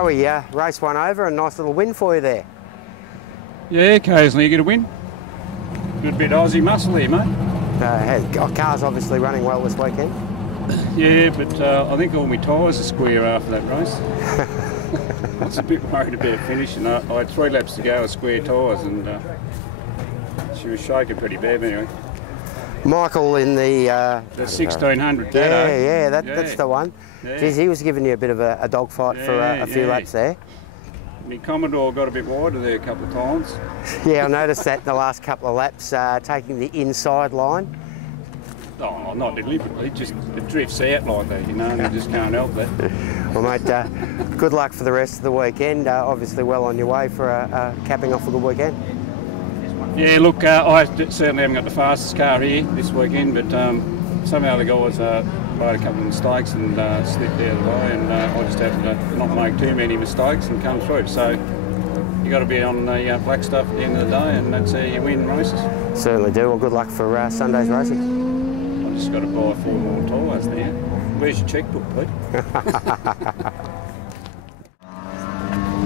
Crowie, race one over, a nice little win for you there. Yeah, occasionally you get a win. Good bit of Aussie muscle here, mate. Car's obviously running well this weekend. Yeah, but I think all my tyres are square after that race. I was a bit worried about finishing. I had 3 laps to go with square tyres, and she was shaking pretty bad anyway. Michael in the 1600 that's the one. Yeah. Geez, he was giving you a bit of a dogfight for a few laps there. My Commodore got a bit wider there a couple of times. Yeah, I noticed that in the last couple of laps, taking the inside line. Oh, not deliberately, just it drifts out like that, you know, and you just can't help that. Well, mate, good luck for the rest of the weekend. Obviously well on your way for capping off a good weekend. Yeah, look, I certainly haven't got the fastest car here this weekend, but somehow the guys made a couple of mistakes and slipped out of the way, and I just happened to not make too many mistakes and come through. So you got to be on the black stuff at the end of the day, and that's how you win races. Certainly do. Well, good luck for Sunday's racing. I've just got to buy 4 more tyres now. Where's your chequebook, Pete?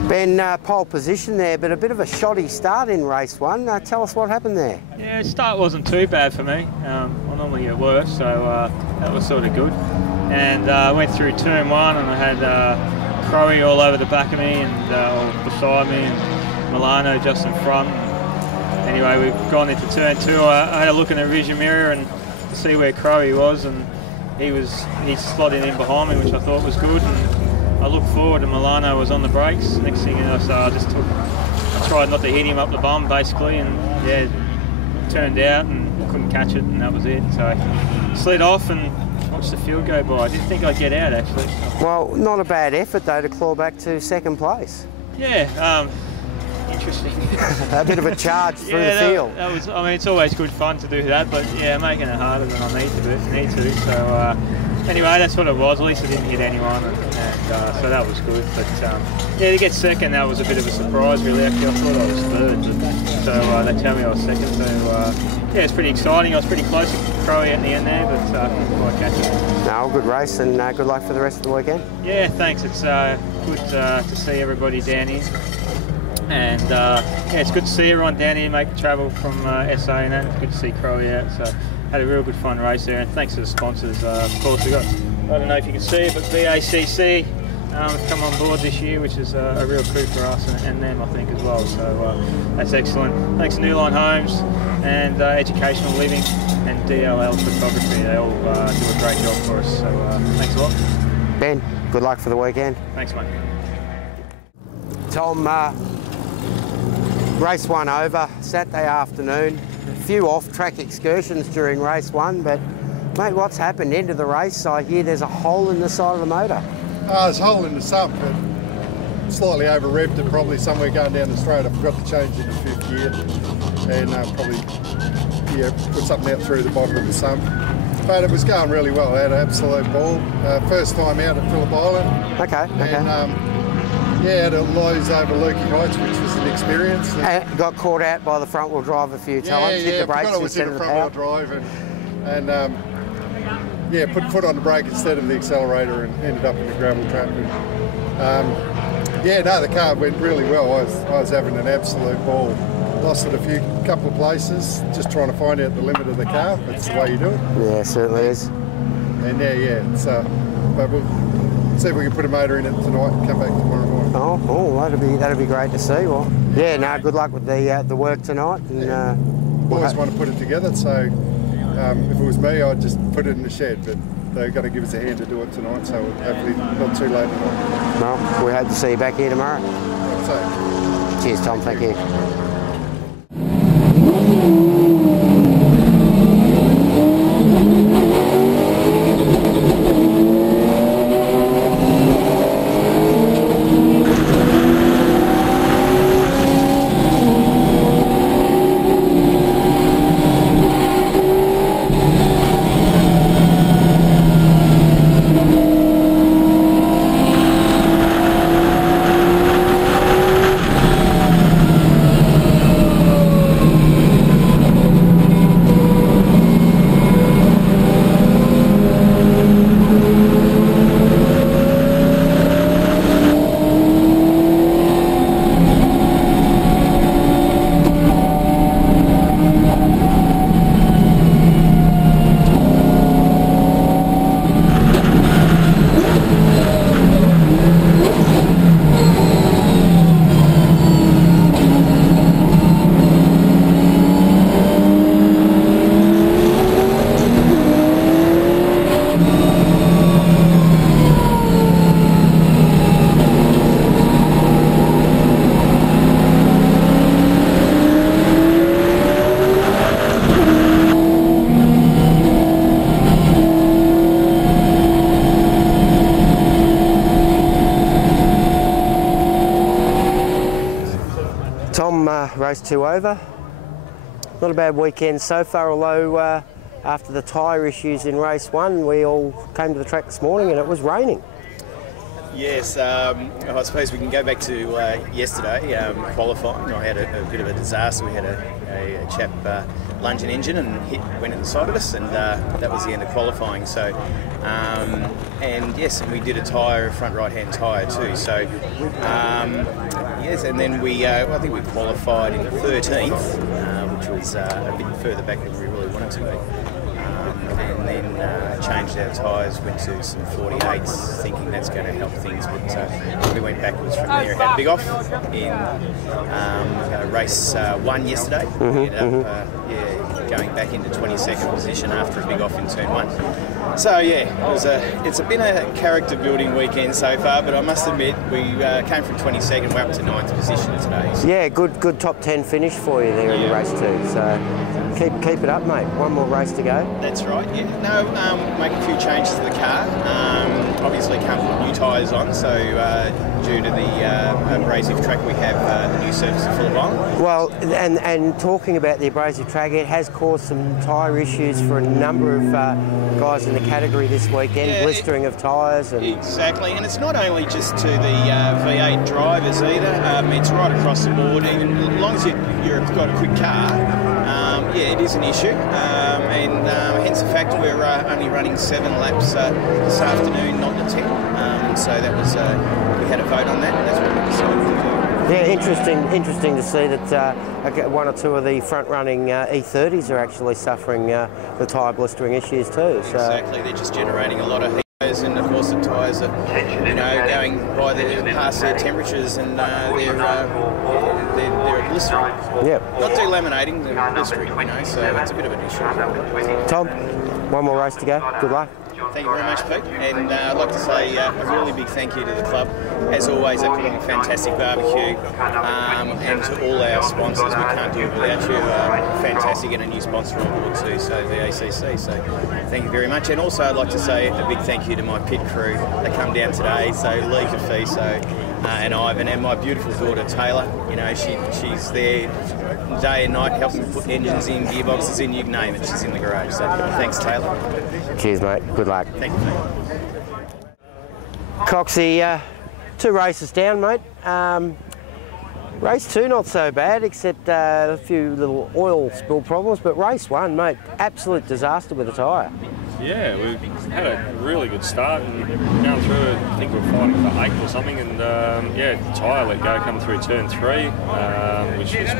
Ben, pole position there, but a bit of a shoddy start in race one. Tell us what happened there. Yeah, start wasn't too bad for me. I normally get worse, so that was sort of good. And I went through turn 1 and I had Crowie all over the back of me and beside me, and Milano just in front. Anyway, we've gone into turn 2. I had a look in the vision mirror and to see where Crowie was, and he slotted in behind me, which I thought was good. And I looked forward and Milano was on the brakes. Next thing you know, so I tried not to hit him up the bum basically, and yeah, turned out and couldn't catch it, and that was it. So I slid off and watched the field go by. I didn't think I'd get out actually. Well, not a bad effort though to claw back to 2nd place. Yeah, interesting. A bit of a charge through the field. That was. I mean, it's always good fun to do that, but yeah, making it harder than I need to. So anyway, that's what it was. At least I didn't hit anyone, and so that was good. But yeah, to get 2nd, that was a bit of a surprise really. Actually, I thought I was 3rd, but, so they tell me I was 2nd. So yeah, it's pretty exciting. I was pretty close to Crowie at the end there, but couldn't quite catch it. No, good race, and good luck for the rest of the weekend. Yeah, thanks. It's good to see everybody down here. And yeah, it's good to see everyone down here make the travel from SA, and that. It's good to see Crowie out. So had a real good fun race there, and thanks to the sponsors. Of course, we got, I don't know if you can see it, but VACC have come on board this year, which is a real coup for us and them, I think, as well. So that's excellent. Thanks to Newline Homes and Educational Living and DLL Photography. They all do a great job for us. So thanks a lot. Ben, good luck for the weekend. Thanks, mate. Tom, race 1 over, Saturday afternoon. A few off-track excursions during race 1, but mate, what's happened? End of the race, I hear there's a hole in the side of the motor. There's a hole in the sump, but slightly over-revved it, probably somewhere going down the straight. I forgot to change it in 5th gear, and probably put something out through the bottom of the sump. But it was going really well. I had an absolute ball. First time out at Phillip Island. Okay. And, yeah, had a lows over Lukey Heights, which was an experience. And got caught out by the front-wheel drive a few times. Hit the brakes I was in the front-wheel drive, and yeah, put foot on the brake instead of the accelerator, and ended up in the gravel trap. And, yeah, no, the car went really well. I was having an absolute ball. Lost it a couple of places, just trying to find out the limit of the car. That's the way you do it. Yeah, it certainly is. And yeah, it's but we'll see if we can put a motor in it tonight and come back tomorrow morning. Oh, that'd be great to see. Well, yeah, no, good luck with the work tonight. And always want to put it together. So if it was me, I'd just put it in the shed. But they're going to give us a hand to do it tonight, so hopefully not too late tonight. Well, we hope to see you back here tomorrow. So. Cheers, Tom. Thank you. 2 over. Not a bad weekend so far, although after the tyre issues in race 1, we all came to the track this morning and it was raining. Yes, I suppose we can go back to yesterday, qualifying. I had a bit of a disaster. We had a chap lunge an engine and went in the side of us, and that was the end of qualifying. So, and yes, we did a tyre, front right-hand tyre too. So, yes, and then I think we qualified in 13th, which was a bit further back than we really wanted to be. And then changed our tyres, went to some 48s, thinking that's going to help things, but we went backwards from there. Had a big off in race 1 yesterday. We ended up going back into 22nd position after a big off in turn 1. So yeah, it's been a character building weekend so far, but I must admit we came from 22nd, we're up to 9th position today. So. Yeah, good top 10 finish for you there in the race 2. So keep it up, mate. One more race to go. That's right. Yeah. No, make a few changes to the car. Obviously, can't put new tyres on, so due to the abrasive track, we have the new surface of Phillip Island. Well, and talking about the abrasive track, it has caused some tyre issues for a number of guys in the category this weekend, blistering of tyres. Exactly, and it's not only just to the V8 drivers either, it's right across the board. Even as long as you've got a quick car, it is an issue, and hence the fact we're only running 7 laps this afternoon, not the 10. So that was, we had a vote on that, and that's what we decided to do. Yeah, interesting to see that 1 or 2 of the front-running E30s are actually suffering the tyre blistering issues too. So. Exactly, they're just generating a lot of heat, and of course the tyres are, going by past their temperatures, and they're blistering. Yep. Not delaminating, they're blistering, so it's a bit of an issue. Tom, one more race to go. Good luck. Thank you very much, Pete. And I'd like to say a really big thank you to the club. As always, they put on a fantastic barbecue. And to all our sponsors, we can't do it without you. Fantastic, and a new sponsor on board too, so VACC. So thank you very much. And also I'd like to say a big thank you to my pit crew that come down today. So Lee Cafiso and Ivan, and my beautiful daughter Taylor. She's there day and night helping put engines in, gearboxes in, you name it, she's in the garage. So thanks, Taylor. Cheers, mate. Good luck. Thank you, mate. Coxie, 2 races down, mate. Race 2 not so bad, except a few little oil spill problems, but race 1, mate, absolute disaster with the tyre. Yeah, we had a really good start and going through, I think we were fighting for 8th or something, and the tyre let go coming through turn 3, which was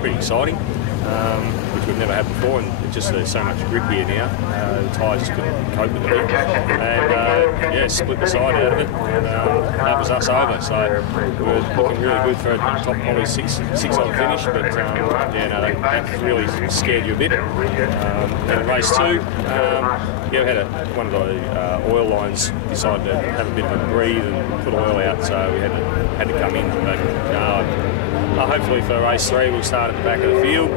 pretty exciting, which we've never had before, and it just there's so much grip here now, the tyre just couldn't cope with it, and split the side out of it, and that was us over, so we were looking really good for a top probably 6 odd finish, but that really scared you a bit. And in race 2, we had one of the oil lines decided to have a bit of a breathe and put oil out, so we had to come in. But hopefully for race 3 we'll start at the back of the field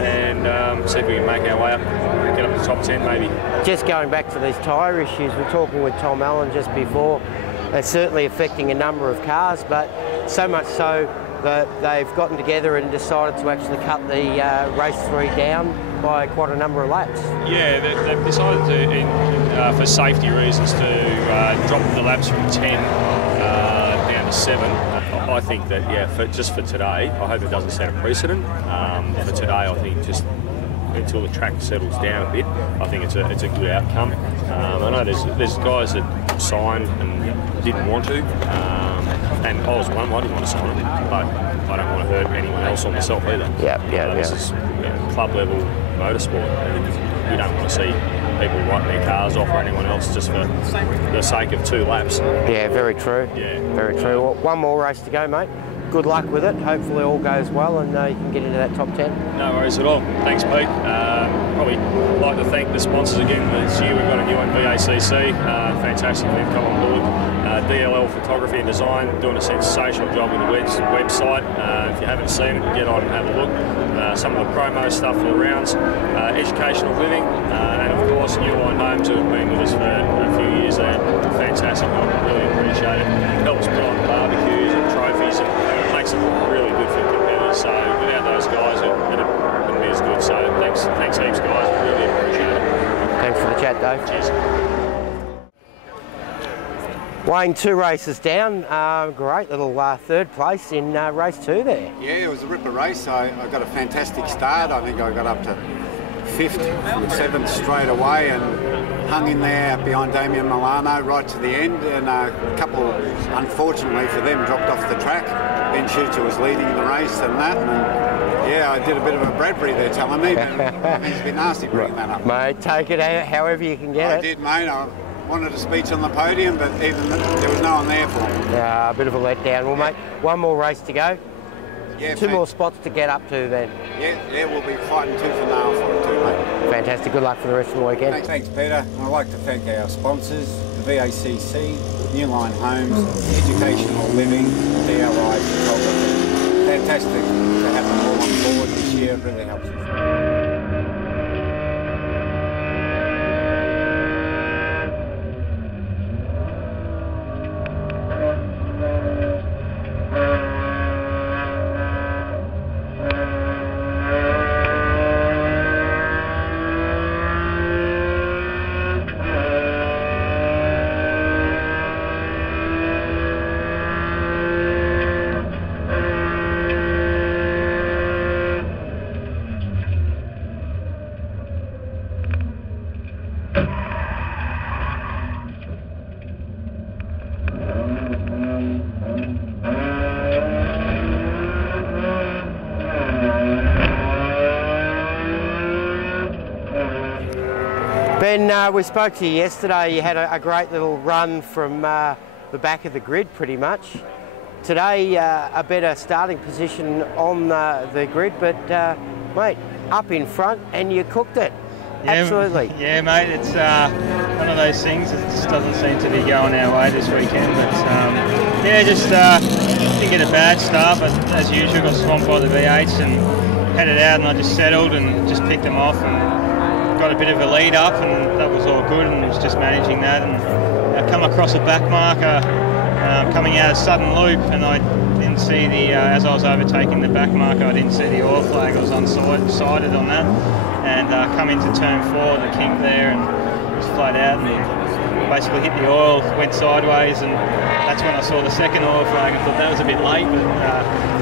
and see if we can make our way up, get up to the top 10 maybe. Just going back to these tyre issues, we're talking with Tom Allen just before. They're certainly affecting a number of cars, but so much so that they've gotten together and decided to actually cut the race 3 down by quite a number of laps. Yeah, they've decided to, for safety reasons, to drop the laps from 10 down to 7. I think that, just for today, I hope it doesn't set a precedent. For today, I think just until the track settles down a bit, I think it's a good outcome. I know there's guys that signed and didn't want to, and I was one. I didn't want to sign it, but I don't want to hurt anyone else or myself either. This is club level motorsport, and you don't want to see people writing their cars off or anyone else just for the sake of 2 laps. Yeah, very true. Very true. Well, one more race to go, mate. Good luck with it. Hopefully all goes well and you can get into that top 10. No worries at all. Thanks, Pete. Probably like to thank the sponsors again. This year we've got a new one, VACC. Fantastic they've come on board. DLL Photography and Design doing a sensational job with the website. If you haven't seen it, get on and have a look. Some of the promo stuff for the rounds, educational living, and of course New Line Homes, who have been with us for a few years. They're fantastic. I really appreciate it. Helps put on barbecues and trophies and makes it really good for competitors. So without those guys, it wouldn't be as good. So thanks heaps, guys. Really appreciate it. Thanks for the chat, Dave. Cheers. Wayne, 2 races down. Great little third place in race 2 there. Yeah, it was a ripper race. I got a fantastic start. I think I got up to 5th from 7th straight away and hung in there behind Damien Milano right to the end, and a couple, unfortunately for them, dropped off the track. Ben Shooter was leading the race and that, and yeah, I did a bit of a Bradbury there, telling me, but it's been nasty bringing that up. Mate, take it however you can get it. I did, mate. I wanted a speech on the podium, but even there was no one there for me. A bit of a letdown. Well, mate, one more race to go. Yeah, 2 more spots to get up to then. Yeah, we'll be fighting tooth and nail for it too, mate. Fantastic. Good luck for the rest of the weekend. Thanks, Peter. I'd like to thank our sponsors, the VACC, New Line Homes, Educational Living, DLI Photography. Fantastic to have them all on board this year. It really helps us. Ben, we spoke to you yesterday. You had a great little run from the back of the grid pretty much. Today, a better starting position on the grid, but mate, up in front and you cooked it. Yeah, absolutely. Yeah, mate, it's one of those things that just doesn't seem to be going our way this weekend. But yeah, just didn't get a bad start, but as usual, got swamped by the V8s and headed out, and I just settled and just picked them off and got a bit of a lead up, and that was all good, and was just managing that. And I come across a back marker coming out of Sudden Loop, and I didn't see the, as I was overtaking the back marker, I didn't see the oil flag. I was unsighted on that, and come into turn 4, the kink there, and was flat out, and basically hit the oil, went sideways, and that's when I saw the second oil flag. I thought that was a bit late, but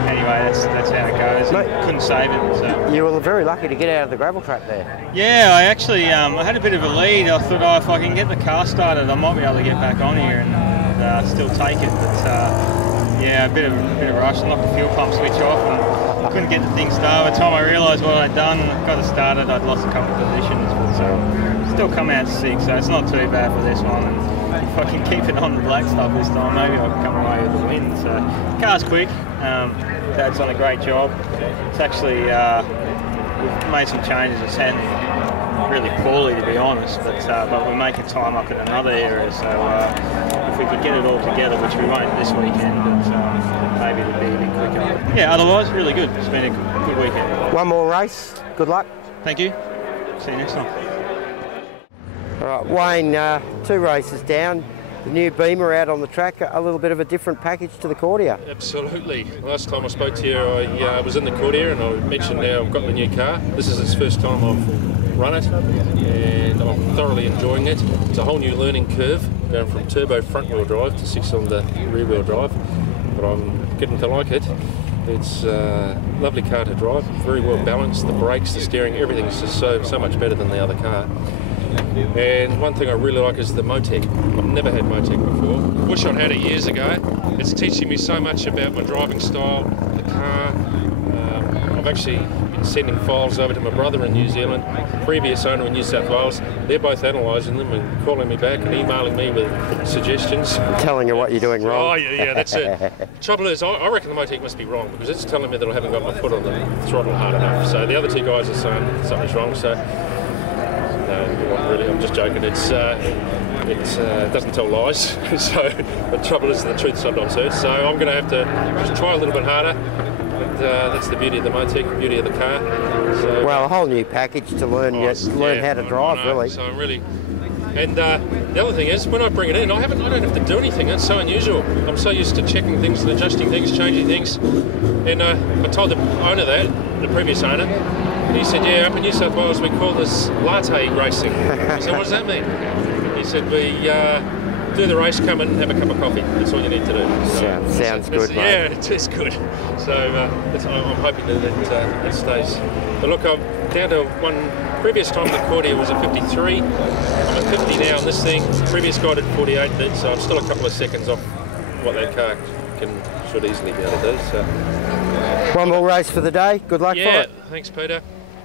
anyway, that's how it goes. Mate, couldn't save it. So. You were very lucky to get out of the gravel trap there. Yeah, I actually I had a bit of a lead. I thought, if I can get the car started, I might be able to get back on here and still take it. But yeah, a bit of a rush. I knocked the fuel pump switch off and I couldn't get the thing started. By the time I realised what I'd done and got it started, I'd lost a couple of positions. But still come out 6, so it's not too bad for this one. And if I can keep it on the black stuff this time, maybe I can come away with the win. So the car's quick. Dad's done a great job. It's actually we've made some changes. It's handled really poorly, to be honest, but we're making time up in another area. So if we could get it all together, which we won't this weekend, but maybe it'll be a bit quicker. Yeah, otherwise really good. It's been a good weekend. One more race. Good luck. Thank you. See you next time. All right, Wayne, 2 races down. The new Beamer out on the track, a little bit of a different package to the Cordia. Absolutely. Last time I spoke to you, I was in the Cordia, and I mentioned now I've got the new car. This is the first time I've run it, and I'm thoroughly enjoying it. It's a whole new learning curve, going from turbo front-wheel drive to 6-cylinder rear-wheel drive, but I'm getting to like it. It's a lovely car to drive, very well balanced. The brakes, the steering, everything's just so much better than the other car. And one thing I really like is the Motec. I've never had Motec before. Wish I'd had it years ago. It's teaching me so much about my driving style, the car. I've actually been sending files over to my brother in New Zealand, previous owner in New South Wales. They're both analysing them and calling me back and emailing me with suggestions. Telling you what you're doing wrong. Oh, yeah, that's it. Trouble is, I reckon the Motec must be wrong because it's telling me that I haven't got my foot on the throttle hard enough. So the other 2 guys are saying something's wrong. So no, really, I'm just joking. It doesn't tell lies. So the trouble is, the truth sometimes hurts. So I'm going to have to just try a little bit harder. But that's the beauty of the Motec, the beauty of the car. So, well, a whole new package to learn how to drive, really. So I'm really And the other thing is, when I bring it in, I don't have to do anything. That's so unusual. I'm so used to checking things and adjusting things, changing things. And I told the owner that, the previous owner, and he said, yeah, up in New South Wales we call this latte racing. I said, what does that mean? He said, we do the race, come in and have a cup of coffee. That's all you need to do. So, sounds good, mate. Yeah, it is good. So I'm hoping that it stays. But look, I'm down to one. Previous time the Cordia was a 53. I'm at 50 now on this thing. Previous guy did 48, so I'm still a couple of seconds off what that car should easily be able to do. So one more race for the day. Good luck for it. Yeah, thanks, Peter.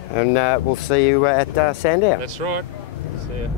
And we'll see you at Sandown. That's right. See ya.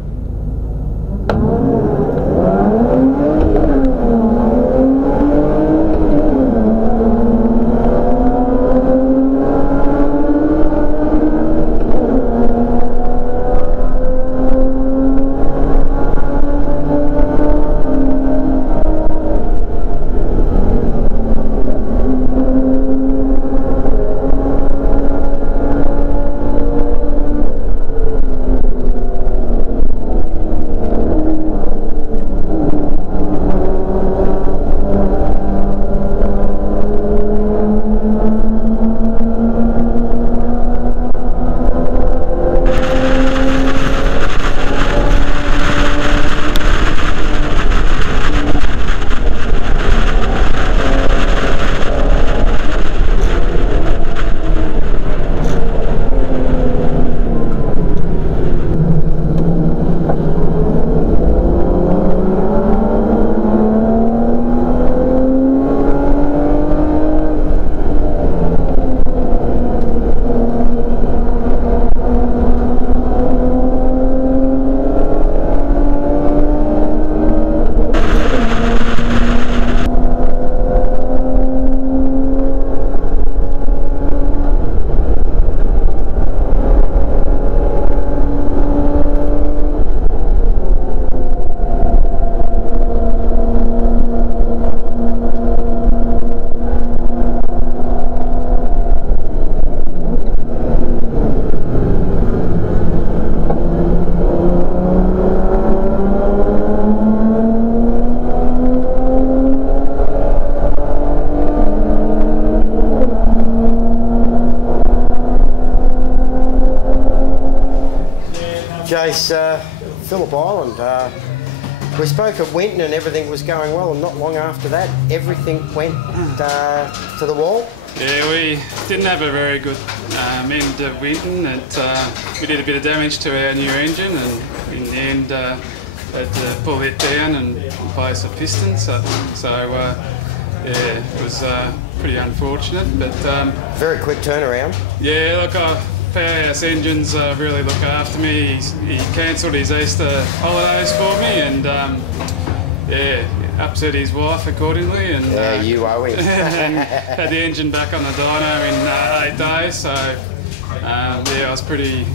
Jace, Phillip Island. We spoke at Winton and everything was going well, and not long after that, everything went to the wall. Yeah, we didn't have a very good end of Winton. We did a bit of damage to our new engine, and in the end, had to pull it down and replace a piston. So yeah, it was pretty unfortunate. But very quick turnaround. Yeah, look, Powerhouse Engines really look after me. He cancelled his Easter holidays for me, and yeah, upset his wife accordingly. And yeah, you owe him. and had the engine back on the dyno in 8 days. So yeah, I was pretty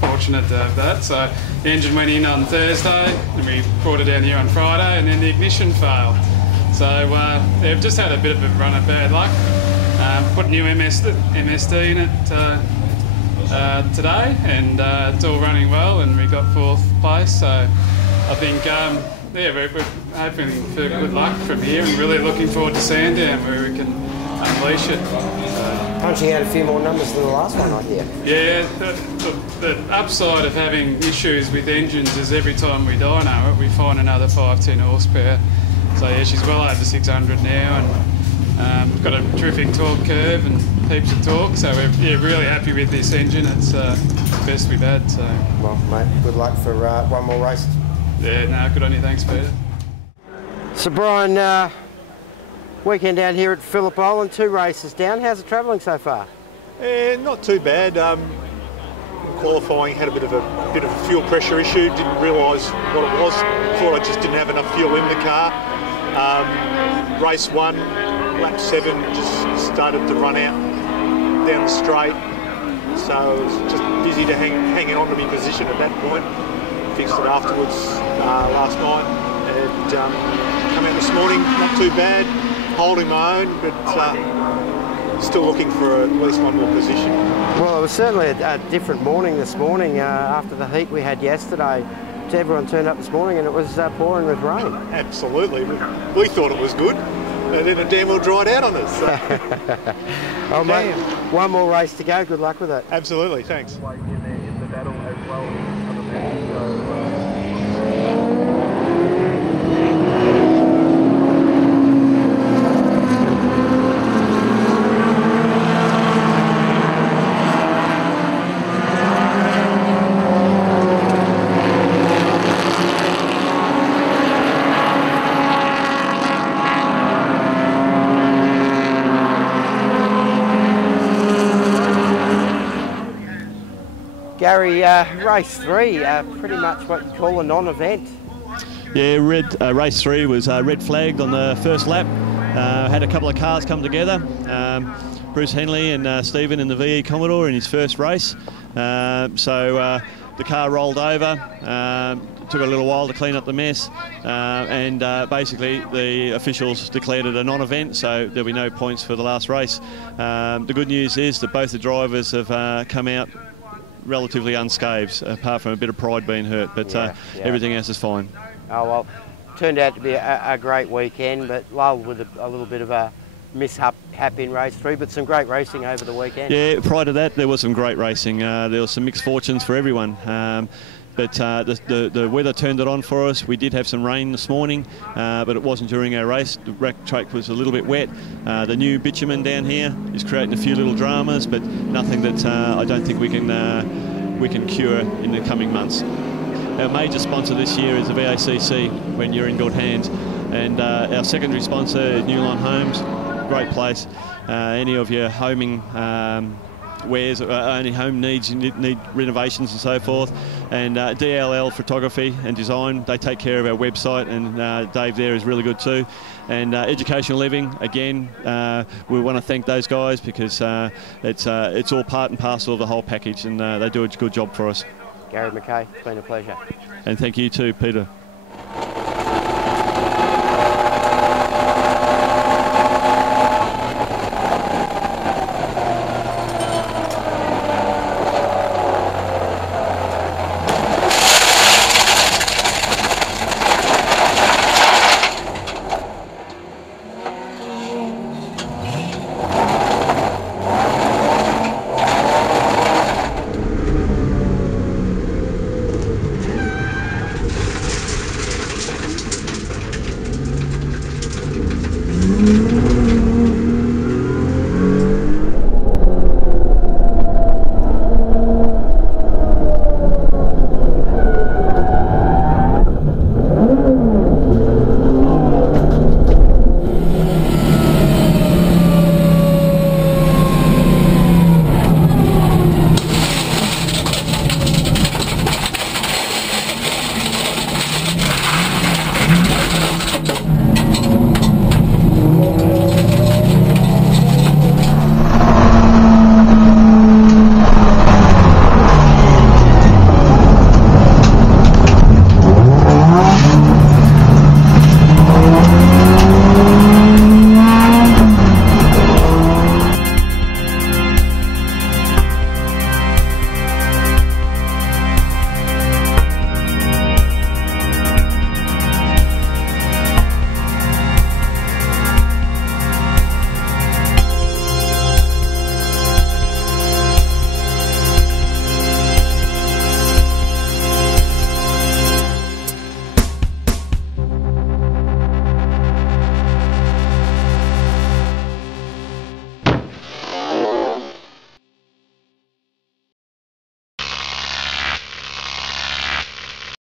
fortunate to have that. So the engine went in on Thursday, and we brought it down here on Friday, and then the ignition failed. So they've just had a bit of a run of bad luck. Put new MSD in it today, and it's all running well, and we got 4th place. So I think yeah, we're hoping for good luck from here, and really looking forward to Sandown where we can unleash it. Punching out a few more numbers than the last one, I hear. Yeah, the upside of having issues with engines is every time we dyno it, we find another 5-10 horsepower. So yeah, she's well over 600 now, and we've got a terrific torque curve and heaps of torque. So we're really happy with this engine. It's the best we've had. So well, mate, good luck for one more race. Yeah, no, good on you. Thanks, Peter. So Brian, weekend down here at Phillip Island, 2 races down. How's it travelling so far? Not too bad. Qualifying had a bit of a fuel pressure issue. Didn't realise what it was. Thought I just didn't have enough fuel in the car. Race 1, lap 7, just started to run out down the straight. So I was just busy to hanging on to my position at that point. Fixed it afterwards last night, and come out this morning. Not too bad. Holding my own, but still looking for at least one more position. Well, it was certainly a different morning this morning after the heat we had yesterday. Everyone turned up this morning and it was pouring with rain. Absolutely. We thought it was good, and then it damn well dried out on us. So. Oh, mate, one more race to go. Good luck with it. Absolutely, thanks. Gary, race 3, pretty much what you call a non-event. Yeah, race 3 was red flagged on the first lap. Had a couple of cars come together. Bruce Henley and Stephen in the VE Commodore in his first race. So the car rolled over. Took a little while to clean up the mess, and basically the officials declared it a non-event, so there'll be no points for the last race. The good news is that both the drivers have come out relatively unscathed, apart from a bit of pride being hurt, but everything else is fine. Oh, well, turned out to be a great weekend, but lulled with a little bit of a mishap in race 3, but some great racing over the weekend. Yeah, prior to that there was some great racing. There was some mixed fortunes for everyone. But the weather turned it on for us. We did have some rain this morning, but it wasn't during our race. The track was a little bit wet. The new bitumen down here is creating a few little dramas, but nothing that I don't think we can cure in the coming months. Our major sponsor this year is the VACC, when you're in good hands, and our secondary sponsor is Newline Homes. Great place. Any of your homing wares, any home needs, you need renovations and so forth, and DLL Photography and Design, they take care of our website, and Dave there is really good too. And Educational Living, again, we want to thank those guys because it's all part and parcel of the whole package, and they do a good job for us. Gary McKay, it's been a pleasure. And thank you too, Peter.